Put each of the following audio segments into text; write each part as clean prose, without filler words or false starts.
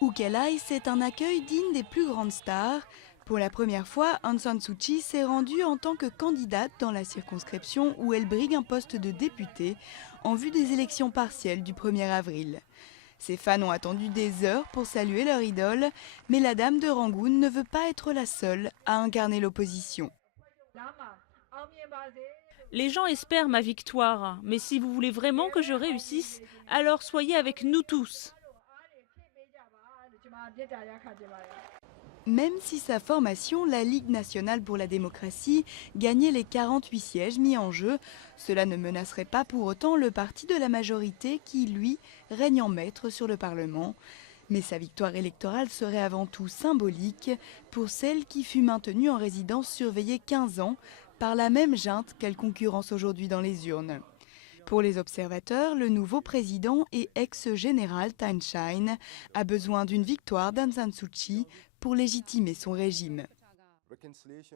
Où qu'elle aille, c'est un accueil digne des plus grandes stars. Pour la première fois, Aung San Suu Kyi s'est rendue en tant que candidate dans la circonscription où elle brigue un poste de députée en vue des élections partielles du 1er avril. Ses fans ont attendu des heures pour saluer leur idole, mais la dame de Rangoon ne veut pas être la seule à incarner l'opposition. Les gens espèrent ma victoire, mais si vous voulez vraiment que je réussisse, alors soyez avec nous tous. Même si sa formation, la Ligue nationale pour la démocratie, gagnait les 48 sièges mis en jeu, cela ne menacerait pas pour autant le parti de la majorité qui, lui, règne en maître sur le Parlement. Mais sa victoire électorale serait avant tout symbolique pour celle qui fut maintenue en résidence surveillée 15 ans par la même junte qu'elle concurrence aujourd'hui dans les urnes. Pour les observateurs, le nouveau président et ex-général Thein Sein a besoin d'une victoire d'Aung San Suu Kyi pour légitimer son régime.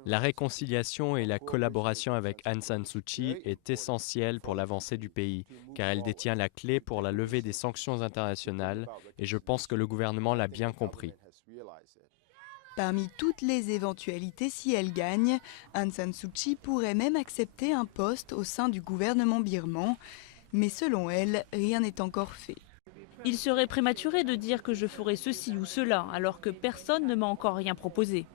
La réconciliation et la collaboration avec Aung San Suu Kyi est essentielle pour l'avancée du pays, car elle détient la clé pour la levée des sanctions internationales et je pense que le gouvernement l'a bien compris. Parmi toutes les éventualités, si elle gagne, Aung San Suu Kyi pourrait même accepter un poste au sein du gouvernement birman. Mais selon elle, rien n'est encore fait. Il serait prématuré de dire que je ferai ceci ou cela, alors que personne ne m'a encore rien proposé.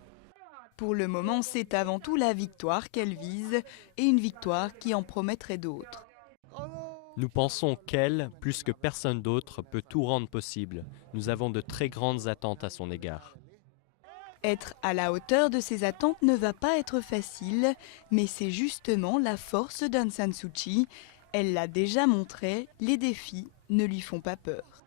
Pour le moment, c'est avant tout la victoire qu'elle vise, et une victoire qui en promettrait d'autres. Nous pensons qu'elle, plus que personne d'autre, peut tout rendre possible. Nous avons de très grandes attentes à son égard. Être à la hauteur de ces attentes ne va pas être facile, mais c'est justement la force d'Aung San Suu Kyi. Elle l'a déjà montré, les défis ne lui font pas peur.